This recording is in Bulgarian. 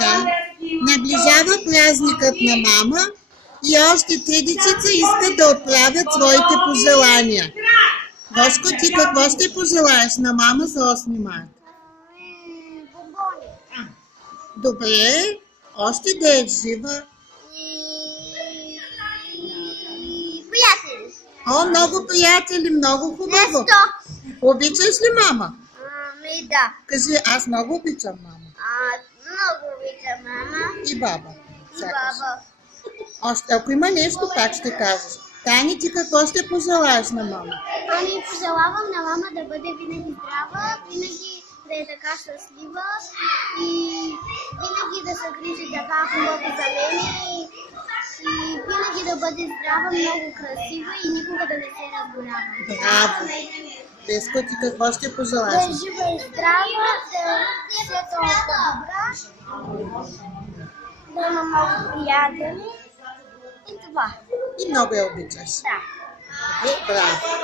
Да. Наближава празникът на мама и още 3 дечица искат да отправят своите пожелания. Бошко, ти какво ще пожелаеш на мама за 8 марта? Бомбони. Добре, още да е жива. И приятели. О, много приятели, много хубаво. Нещо. Обичаш ли мама? Да. Кажи, аз много обичам мама. Много обичам мама. И баба. И баба. Още, ако има нещо, пак ще кажеш. Тани, ти какво ще пожелаеш на мама? Ами пожелавам на мама да бъде винаги здрава, винаги да е така щастлива и винаги да се грижи така много за мен и винаги да бъде здрава, много красива и никога да не се разболява. Браво! Деско, ти какво ще пожелаеш? Да е жива и здрава, да е толкова добра, да има много приятели и това. И много я обичаш. Да. Браво!